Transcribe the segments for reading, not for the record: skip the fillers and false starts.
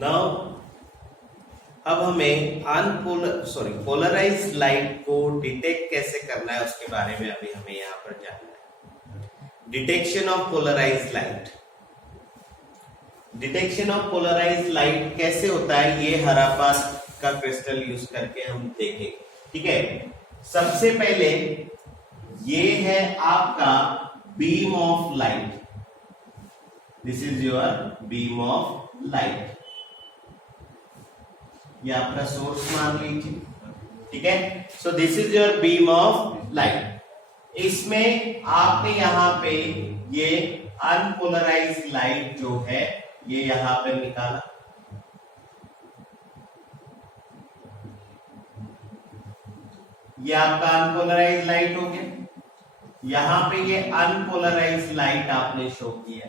Now अब हमें polarise light को डिटेक्ट कैसे करना है उसके बारे में अभी हमें यहां पर जानना है। Detection of polarize light. Detection of polarize light कैसे होता है ये हरापा का क्रिस्टल यूज करके हम देखेंगे। ठीक है, सबसे पहले ये है आपका beam of light. This is your beam of light, ये आपका सोर्स मान लीजिए। ठीक है, so this is your beam of light. इसमें आपने यहां पे ये अनपोलराइज लाइट जो है ये यहां पे निकाला। ये आपका अनपोलराइज लाइट हो गया। यहां पे ये अनपोलराइज लाइट आपने शो किया।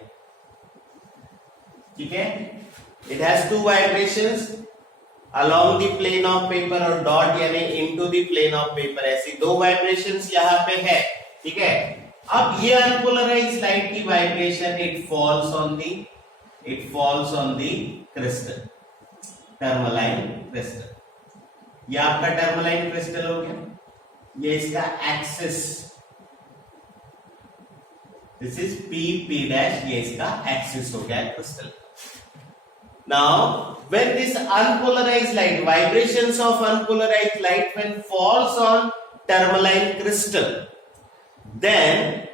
ठीक है, it has two vibrations along the plane of paper और डॉट यानी into the plane of paper, ऐसी दो वाइब्रेशंस यहां पे है। ठीक है, अब ये अनपोलराइज लाइट की vibration it falls on the crystal, tourmaline crystal. ये आपका टर्मलाइन क्रिस्टल हो गया, ये इसका axis, this is p dash, ये इसका एक्सिस हो गया crystal. Now, when this unpolarized light, vibrations of unpolarized light when falls on tourmaline crystal, then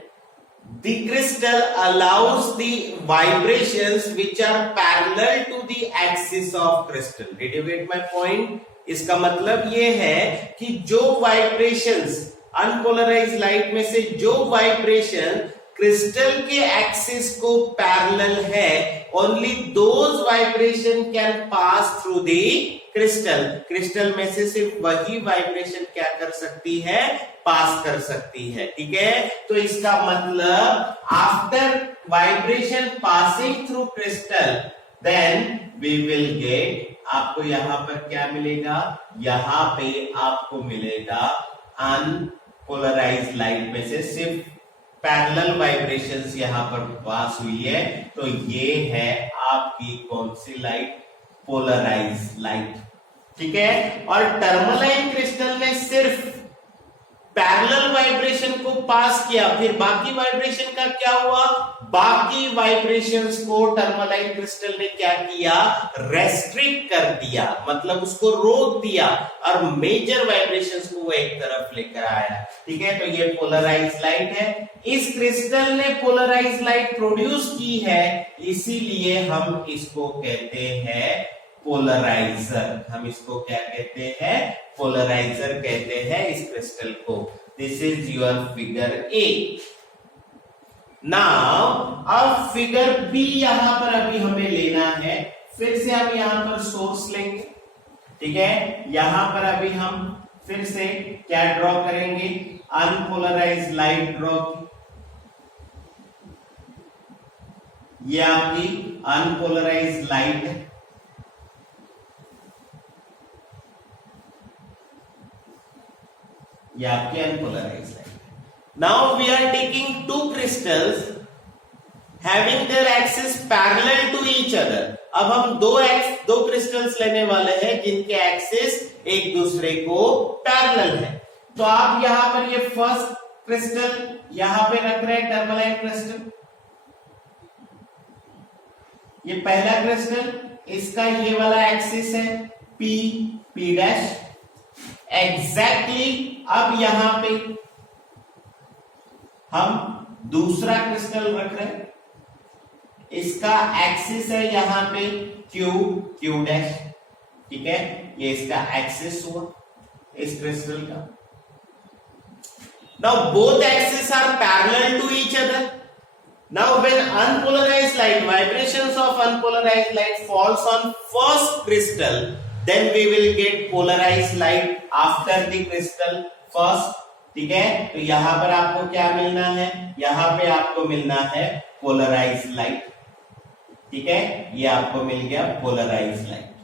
the crystal allows the vibrations which are parallel to the axis of crystal. Did you get my point? इसका मतलब ये है कि जो vibrations unpolarized light में से जो vibration crystal के एक्सिस को पैरेलल है, only those vibration can pass through the crystal. Crystal में से सिर्फ वही वाइब्रेशन क्या कर सकती है, पास कर सकती है। ठीक है, तो इसका मतलब after vibration passing through crystal then we will get, आपको यहां पर क्या मिलेगा, यहां पे आपको मिलेगा अनपोलराइज लाइट में से सिर्फ पैरेलल वाइब्रेशंस यहां पर पास हुई है। तो ये है आपकी कौन सी लाइट, पोलराइज लाइट। ठीक है, और टर्मलाइन क्रिस्टल ने सिर्फ पैरेलल वाइब्रेशन को पास किया, फिर बाकी वाइब्रेशन का क्या हुआ, बाकी वाइब्रेशंस को टर्मलाइन क्रिस्टल ने क्या किया, रेस्ट्रिक्ट कर दिया, मतलब उसको रोक दिया और मेजर वाइब्रेशंस को वो एक तरफ लेकर आया। ठीक है, तो ये पोलराइज लाइट है। इस क्रिस्टल ने पोलराइज लाइट प्रोड्यूस की है, इसीलिए हम इसको कहते हैं पोलराइजर। हम इसको क्या कहते हैं, पोलराइजर कहते हैं इस क्रिस्टल को। This is your figure A. Now अब फिगर बी यहां पर अभी हमें लेना है। फिर से हम यहां पर सोर्स लेंगे। ठीक है, यहां पर अभी हम फिर से क्या ड्रॉ करेंगे, अनपोलराइज लाइट ड्रॉ की। ये आपकी अनपोलराइज लाइट है। ये आपकी अनपोलराइज लाइट है। Now we are taking two crystals having their axis parallel to each other. अब हम दो क्रिस्टल्स लेने वाले हैं जिनके एक्सिस एक दूसरे को पैरेलल है। तो आप यहां पर ये फर्स्ट क्रिस्टल यहां पे रख रहे हैं, टर्मलाइन क्रिस्टल। ये पहला क्रिस्टल, इसका ये वाला एक्सिस है p डैश एग्जैक्टली। अब यहां पे हम दूसरा क्रिस्टल रख रहे हैं, इसका एक्सिस है यहां पे q डैश। ठीक है, ये इसका एक्सिस हुआ इस क्रिस्टल का। Now both axis are parallel to each other. Now when unpolarized light, vibrations of unpolarized light falls on first crystal, then we will get polarized light after the crystal first. ठीक है, तो यहां पर आपको क्या मिलना है, यहां पे आपको मिलना है पोलराइज लाइट। ठीक है, ये आपको मिल गया पोलराइज लाइट।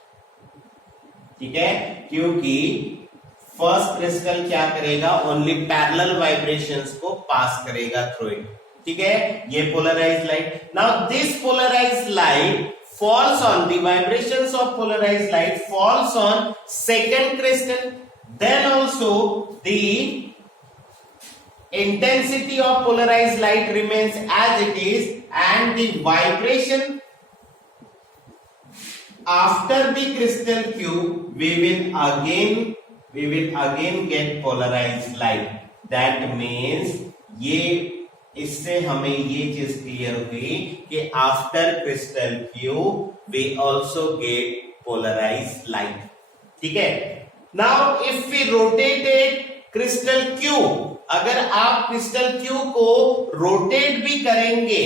ठीक है, क्योंकि फर्स्ट क्रिस्टल क्या करेगा, ओनली पैरेलल वाइब्रेशंस को पास करेगा थ्रू इट। ठीक है, ये polarize light. Now this polarize light falls on the vibrations of polarized light falls on second crystal, then also the intensity of polarized light remains as it is, and the vibration after the crystal cube we will again get polarized light. That means ये इससे हमें ये चीज clear हुई कि after crystal cube we also get polarized light. ठीक है. Now if we rotated crystal cube, अगर आप क्रिस्टल क्यूब को रोटेट भी करेंगे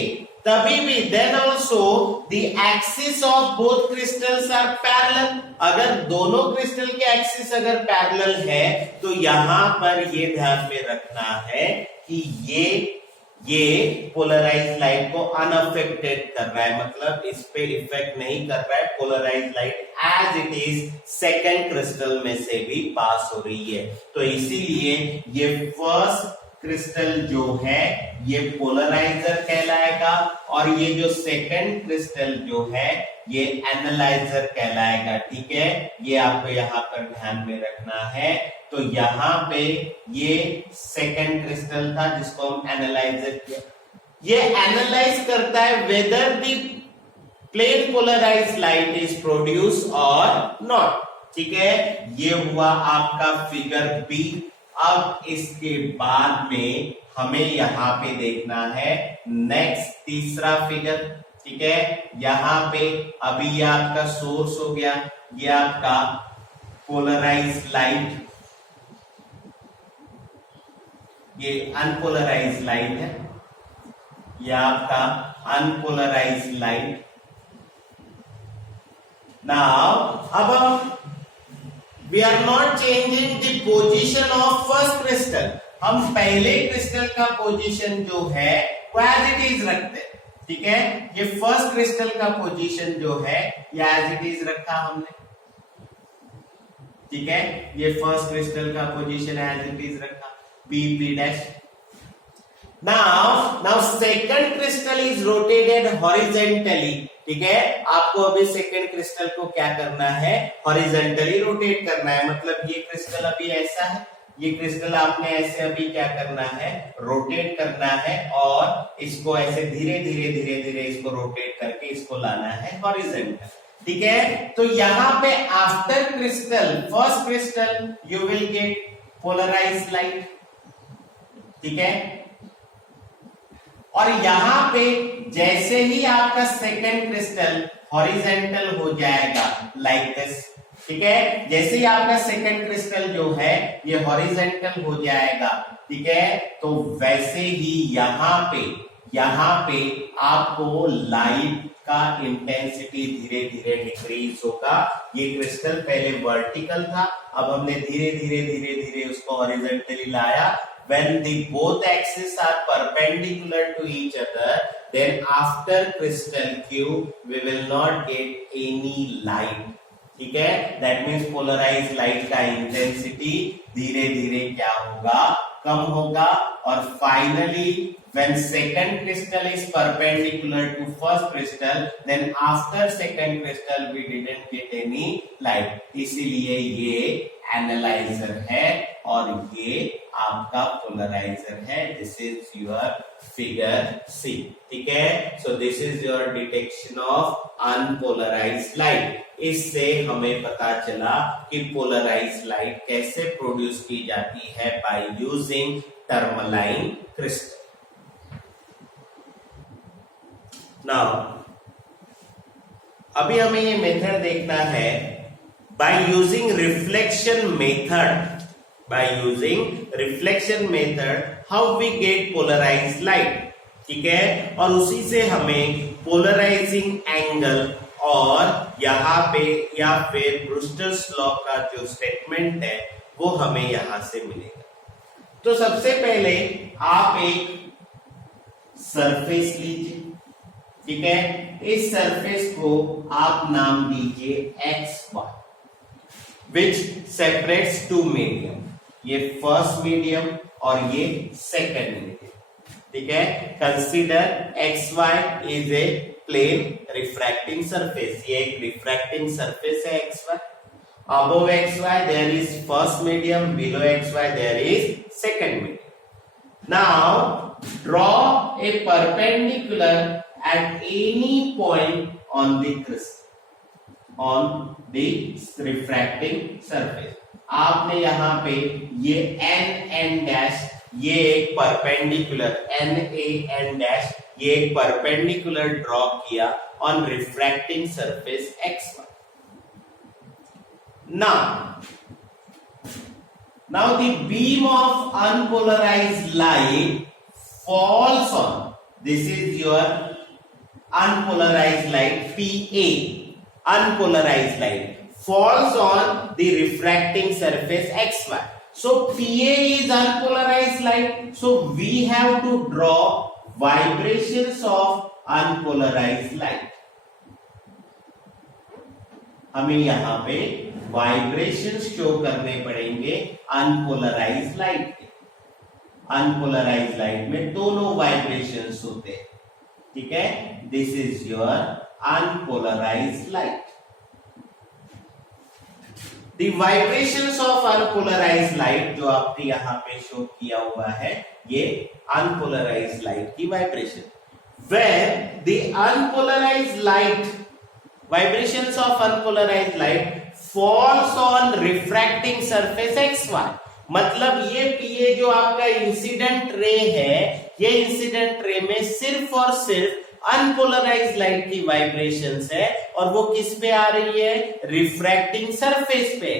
तभी भी then also the axis of both crystals are parallel. अगर दोनों क्रिस्टल के एक्सिस अगर पैरेलल है तो यहां पर ये ध्यान में रखना है कि ये पोलराइज लाइट को अनअफेक्टेड कर रहा है, मतलब इस पे इफेक्ट नहीं कर रहा है. Polarize light as it is second crystal में से भी पास हो रही है. तो इसीलिए ये फर्स्ट क्रिस्टल जो है ये पोलराइजर कहलाएगा और ये जो सेकंड क्रिस्टल जो है ये एनालाइजर कहलाएगा. ठीक है, ये आपको यहाँ पर ध्यान में रखना है. तो यहाँ पे ये सेकंड क्रिस्टल था जिसको हम एनालाइजर किया. ये एनालाइज करता है whether the plane polarized light is produce और नॉट. ठीक है, ये हुआ आपका फिगर बी. अब इसके बाद में हमें यहाँ पे देखना है नेक्स्ट तीसरा फिगर. ठीक है, यहाँ पे अभी ये आपका सोर्स हो गया, ये आपका पोलराइज्ड लाइट, ये अनपोलराइज्ड लाइट है, ये आपका अनपोलराइज्ड लाइट. नाउ अब हम we are not changing the position of first crystal. हम पहले क्रिस्टल का पोजीशन जो है वो एज इट इज रखते हैं. ठीक है, ये फर्स्ट क्रिस्टल का पोजीशन जो है ये एज इट इज रखा हमने. ठीक है, ये फर्स्ट क्रिस्टल का पोजीशन एज इट इज रखा p dash. Now second crystal is rotated horizontally. ठीक है, आपको अभी सेकंड क्रिस्टल को क्या करना है, हॉरिजॉन्टली रोटेट करना है. मतलब ये क्रिस्टल अभी ऐसा है, ये क्रिस्टल आपने ऐसे अभी क्या करना है, रोटेट करना है और इसको ऐसे धीरे धीरे धीरे धीरे इसको रोटेट करके इसको लाना है हॉरिजॉन्टल. ठीक है, तो यहाँ पे after crystal first crystal you will get polarized light. ठीक है, और यहां पे जैसे ही आपका सेकंड क्रिस्टल हॉरिजॉन्टल हो जाएगा लाइक दिस. ठीक है, जैसे ही आपका सेकंड क्रिस्टल जो है ये हॉरिजॉन्टल हो जाएगा. ठीक है, तो वैसे ही यहाँ पे आपको लाइट का इंटेंसिटी धीरे धीरे डिक्रीज होगा. ये क्रिस्टल पहले वर्टिकल था, अब हमने धीरे धीरे धीरे धीरे उसको हॉरिजॉन्टली लाया. When the both axes are perpendicular to each other, then after crystal cube we will not get any light. ठीक है, that means polarized light का intensity धीरे धीरे क्या होगा, कम होगा. और finally when second crystal is perpendicular to first crystal, then after second crystal we didn't get any light. इसीलिए ये एनालाइजर है और ये आपका पोलराइजर है. दिस इज योर फिगर सी. ठीक है, so this is your detection of unpolarized light. इससे हमें पता चला कि पोलराइज्ड लाइट कैसे प्रोड्यूस की जाती है by using tourmaline crystal. Now अभी हमें ये मेथड देखना है by using reflection method. By using reflection method, how we get polarized light. ठीक है, और उसी से हमें पोलराइजिंग एंगल और यहाँ पे या फिर ब्रूस्टर्स लॉ का जो स्टेटमेंट है वो हमें यहां से मिलेगा. तो सबसे पहले आप एक सरफेस लीजिए. ठीक है, इस सरफेस को आप नाम दीजिए XY, which separates two medium. ये फर्स्ट मीडियम और ये सेकंड मीडियम. ठीक है, consider XY is a plane refracting surface, ये एक रिफ्रैक्टिंग सरफेस है xy. Above xy there is first medium, below xy there is second medium. Now draw a perpendicular at any point on the crystal, on the refracting surface. आपने यहाँ पे ये n dash, ये एक perpendicular n dash, ये एक perpendicular draw किया on refracting surface xy. Now the beam of unpolarized light falls on, this is your unpolarized light PA, unpolarized light falls on the refracting surface xy. So PA is unpolarized light, so we have to draw vibrations of unpolarized light. हमें यहाँ पे vibrations show करने पड़ेंगे unpolarized light के. Unpolarized light में दोनों vibrations होते हैं, ठीक है. This is your unpolarized light. The vibrations of unpolarized light जो आपने यहाँ पे शो किया हुआ है, ये अनपोलराइज्ड लाइट की vibration. Where the unpolarized light, vibrations of unpolarized light falls on refracting surface xy. मतलब ये PA जो आपका इंसिडेंट रे है, ये इंसिडेंट रे में सिर्फ और सिर्फ अनपोलराइज्ड लाइट की वाइब्रेशंस है, और वो किस पे आ रही है? रिफ्रैक्टिंग सरफेस पे.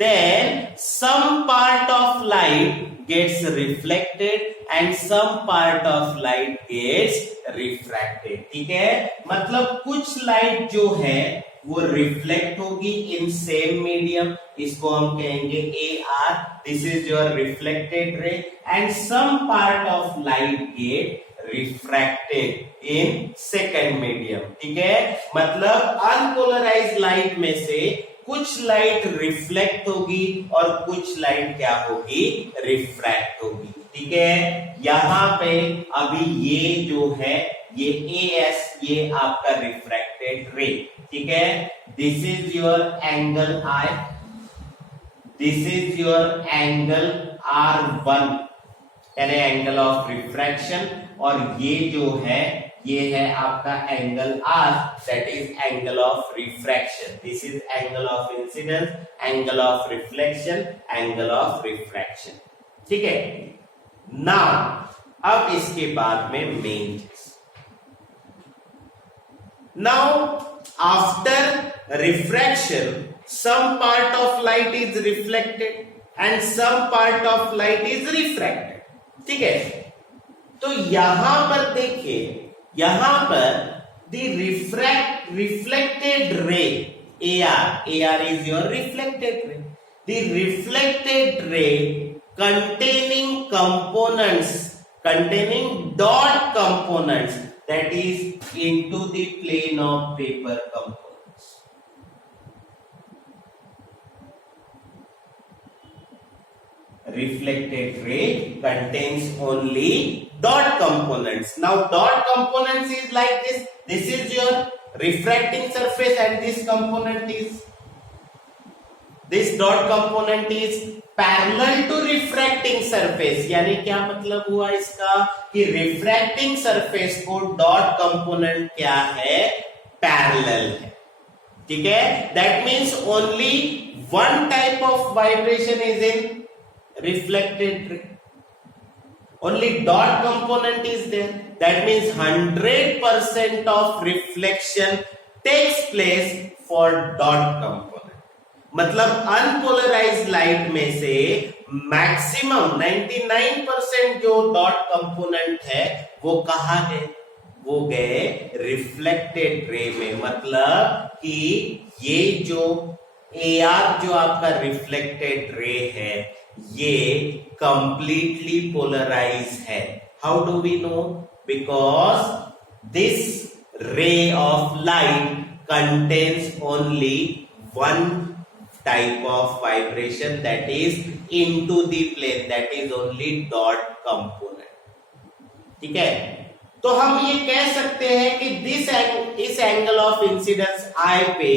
Then some part of light gets reflected and some part of light gets refracted. ठीक है, मतलब कुछ लाइट जो है वो रिफ्लेक्ट होगी इन सेम मीडियम, इसको हम कहेंगे AR, this is your reflected ray, and some part of light get refracted in second medium. ठीक है, मतलब अनपोलराइज्ड लाइट में से कुछ लाइट रिफ्लेक्ट होगी और कुछ लाइट क्या होगी? रिफ्रैक्ट होगी. ठीक है, यहां पे अभी ये जो है ये AS, ये आपका रिफ्रैक्टेड रे. ठीक है, this is your angle I, this is your angle R1 यानी एंगल ऑफ रिफ्रैक्शन, और ये जो है ये है आपका angle R, that is angle of refraction. This is angle of incidence, angle of reflection, angle of refraction. ठीक है, नाउ अब इसके बाद में मेन चीज. Now after refraction some part of light is reflected and some part of light is refracted. ठीक है, तो यहां पर देखिए, यहां पर the reflected ray AR is your reflected ray. The reflected ray containing components, containing dot components, that is into the plane of paper components. Reflected ray contains only dot components. Now dot components is like this. This is your refracting surface and this component is, this dot component is parallel to refracting surface. यानी क्या मतलब हुआ इसका कि refracting surface को dot component क्या है? Parallel है. ठीक है, that means only one type of vibration is in reflected ray. Only dot component is there. That means 100% of reflection takes place for dot component. मतलब unpolarized light में से maximum 99% जो dot component है वो कहाँ गए? वो गए reflected ray में. मतलब कि ये जो AR जो आपका reflected ray है ये completely polarized है. How do we know? Because this ray of light contains only one type of vibration, that is into the plane, that is only dot component. ठीक है, तो हम ये कह सकते हैं कि इस एंगल ऑफ इंसिडेंस आई पे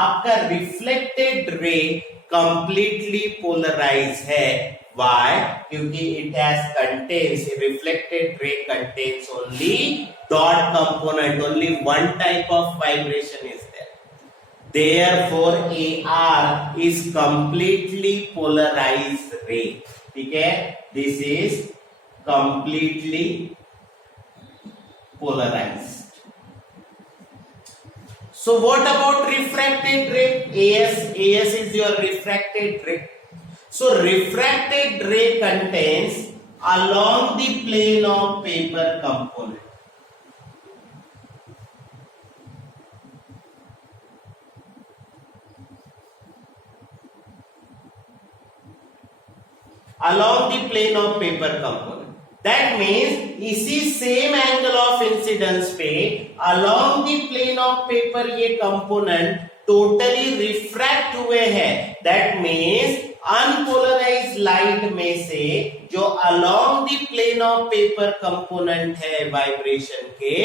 आपका रिफ्लेक्टेड रे कंप्लीटली पोलराइज है। Why? क्योंकि it has contains reflected ray contains only dot component, only one type of vibration is there. Therefore, AR is completely polarized ray. ठीक है? This is completely polarized. So what about refracted ray? AS is your refracted ray. So refracted ray contains along the plane of paper component. Along the plane of paper component. That means इसी same angle of incidence पे along the plane of paper ये component totally refract हुए हैं. That means unpolarised light में से जो along the plane of paper component है vibration के,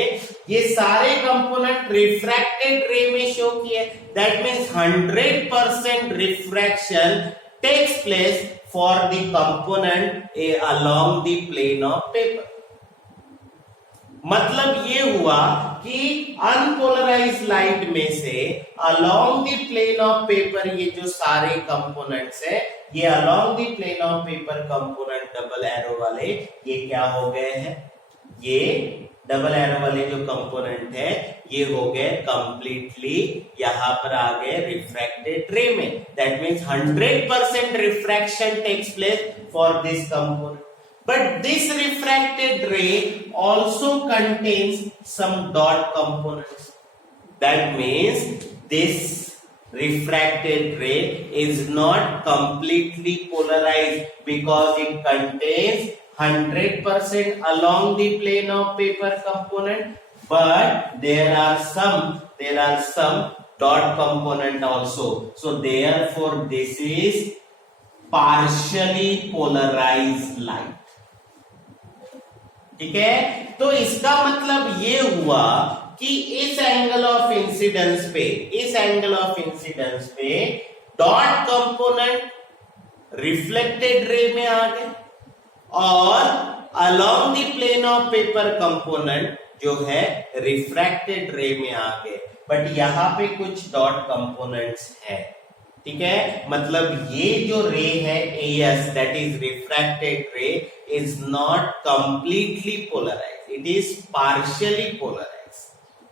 ये सारे कंपोनेंट रिफ्रैक्टेड रे में शो किए. That means 100% refraction takes place for the component along the plane of paper. मतलब ये हुआ कि अनपोलराइज्ड लाइट में से along the plane of paper ये जो सारे कंपोनेंट्स है, ये along the plane of paper component double arrow वाले ये क्या हो गए हैं, ये डबल एरो वाले जो कंपोनेंट है ये हो गए कंप्लीटली यहां पर आ गए रिफ्रैक्टेड रे में. That means 100% refraction takes place for this component. But this refracted ray also contains some dot components. That means this refracted ray is not completely polarized because it contains 100% along the plane of paper component, but there are some dot component also. So therefore this is partially polarized light. ठीक है? तो इसका मतलब ये हुआ कि इस angle of incidence पे डॉट कंपोनेंट रिफ्लेक्टेड रे में आ गए और along the plane of paper component जो है रिफ्रैक्टेड रे में आ गए. बट यहां पे कुछ डॉट कंपोनेंट्स है. ठीक है? मतलब ये जो रे है AS, that is refracted ray, is not completely polarized, it is partially polarized.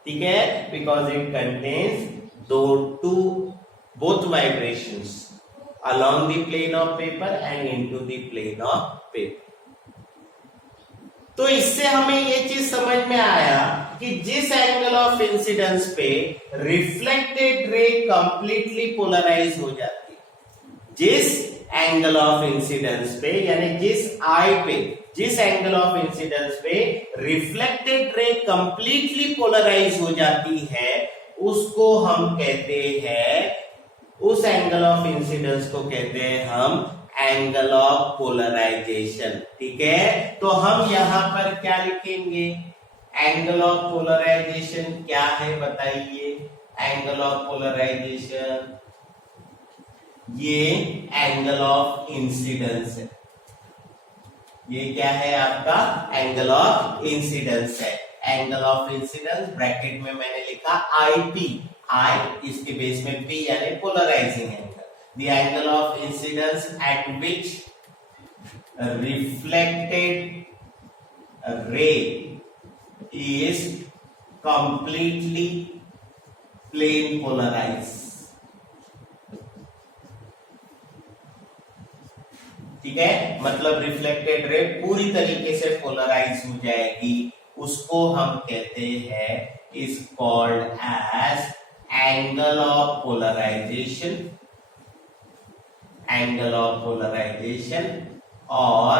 ठीक है? Because it contains both vibrations along the plane of paper and into the plane of paper. तो इससे हमें ये चीज समझ में आया कि जिस एंगल ऑफ इंसिडेंस पे रिफ्लेक्टेड रे कंप्लीटली पोलराइज हो जाती है, जिस एंगल ऑफ इंसिडेंस पे यानी जिस आई पे जिस एंगल ऑफ इंसिडेंस पे रिफ्लेक्टेड रे कंप्लीटली पोलराइज हो जाती है, उसको हम कहते हैं, उस एंगल ऑफ इंसिडेंस को कहते हैं हम एंगल ऑफ पोलराइजेशन. ठीक है? तो हम यहां पर क्या लिखेंगे? एंगल ऑफ पोलराइजेशन क्या है बताइए? एंगल ऑफ पोलराइजेशन ये एंगल ऑफ इंसिडेंस है. ये क्या है आपका? एंगल ऑफ इंसिडेंस है. एंगल ऑफ इंसिडेंस ब्रैकेट में मैंने लिखा IP, I इसके बेस में P यानी polarizing angle. The angle of incidence at which reflected ray is completely plane polarized. ठीक है? मतलब रिफ्लेक्टेड रे पूरी तरीके से पोलराइज हो जाएगी, उसको हम कहते हैं, is called as angle of polarization, angle of polarization और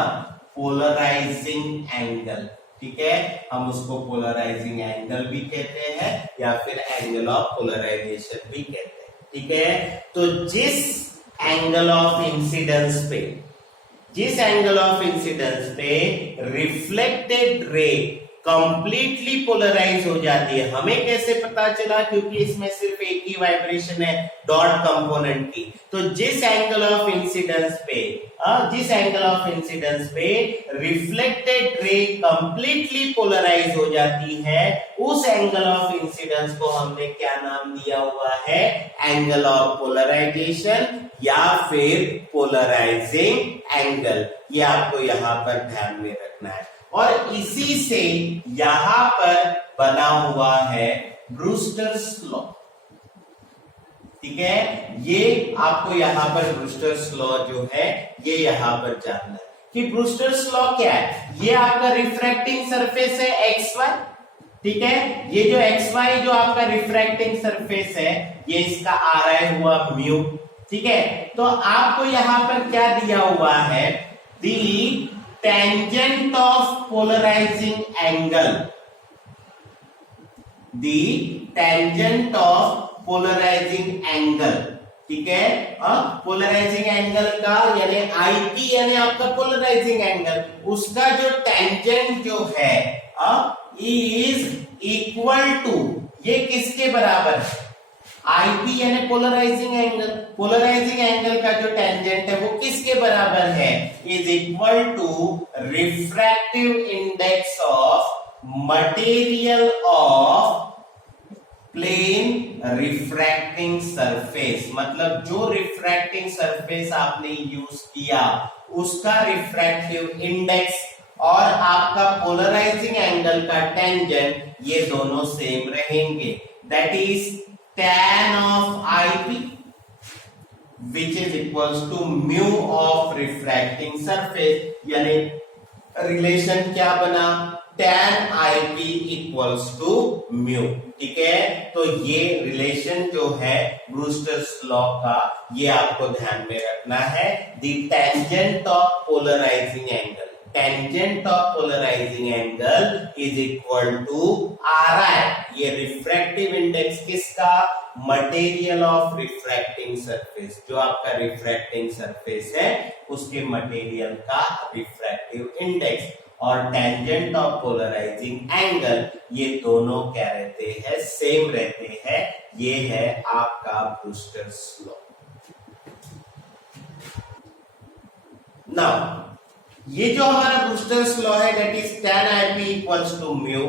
पोलराइजिंग एंगल. ठीक है? हम उसको पोलराइजिंग एंगल भी कहते हैं या फिर एंगल ऑफ पोलराइजेशन भी कहते हैं. ठीक है? तो जिस एंगल ऑफ इंसिडेंस पे रिफ्लेक्टेड रे कंप्लीटली पोलराइज हो जाती है। हमें कैसे पता चला? क्योंकि इसमें सिर्फ एक ही वाइब्रेशन है डॉट कंपोनेंट की। तो जिस एंगल ऑफ इंसिडेंस पे रिफ्लेक्टेड रे कंप्लीटली पोलराइज हो जाती है, उस एंगल ऑफ इंसिडेंस को हमने क्या नाम दिया हुआ है? एंगल ऑफ पोलराइजेशन या फिर पोलराइजिंग एंगल। ये आपको यहां पर ध्यान में रखना है। और इसी से यहां पर बना हुआ है ब्रूस्टर्स लॉ। ठीक है, ये आपको यहां पर ब्रूस्टर्स लॉ जो है ये यहां पर जानना है कि ब्रूस्टर्स लॉ क्या है। ये आपका रिफ्रैक्टिंग सरफेस है XY। ठीक है, ये जो XY जो आपका रिफ्रैक्टिंग सरफेस है ये इसका आ रहा है हुआ म्यू। ठीक है, तो आपको यहां पर क्या दिया हुआ है? दी tangent of polarizing angle, the tangent of polarizing angle। ठीक है, पोलराइजिंग एंगल का यानी IP यानी आपका पोलराइजिंग एंगल, उसका जो टेंजेंट जो है इज इक्वल टू, ये किसके बराबर है? IP यानी पोलराइजिंग एंगल। पोलराइजिंग एंगल का जो टेंजेंट है वो किसके बराबर है? Is equal to refractive index of material of plane refracting surface. मतलब जो रिफ्रैक्टिंग सरफेस आपने यूज किया उसका रिफ्रैक्टिव इंडेक्स और आपका पोलराइजिंग एंगल का टेंजेंट ये दोनों सेम रहेंगे। That is tan of IP which is equals to mu of refracting surface। यानी रिलेशन क्या बना? tan IP equals to mu। ठीक है, तो ये रिलेशन जो है ब्रूस्टर्स लॉ का ये आपको ध्यान में रखना है। The tangent of polarizing angle, tangent of polarizing angle is equal to Ri। ये रिफ्रैक्टिव इंडेक्स किसका? Material of refracting surface. जो आपका रिफ्रैक्टिंग सरफेस है उसके मटेरियल का रिफ्रैक्टिव इंडेक्स और टेंजेंट ऑफ पोलराइजिंग एंगल, ये दोनों क्या रहते हैं? सेम रहते हैं। ये है आपका ब्रूस्टर्स लॉ। नाउ ये जो हमारा ब्रूस्टर्स लॉ है that is tan IP equals to mu,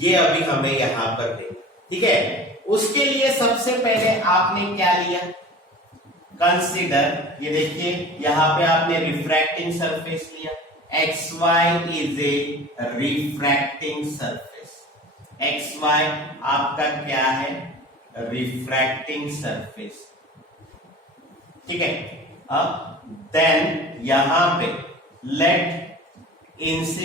ये अभी हमें यहां पर देंगे। ठीक है, उसके लिए सबसे पहले आपने क्या लिया? कंसीडर, ये देखिए यहां पे आपने रिफ्रैक्टिंग सरफेस लिया। XY is A refracting surface. XY आपका क्या है? Refracting surface. ठीक है, अब देन यहां पे लेट इंसिडेंट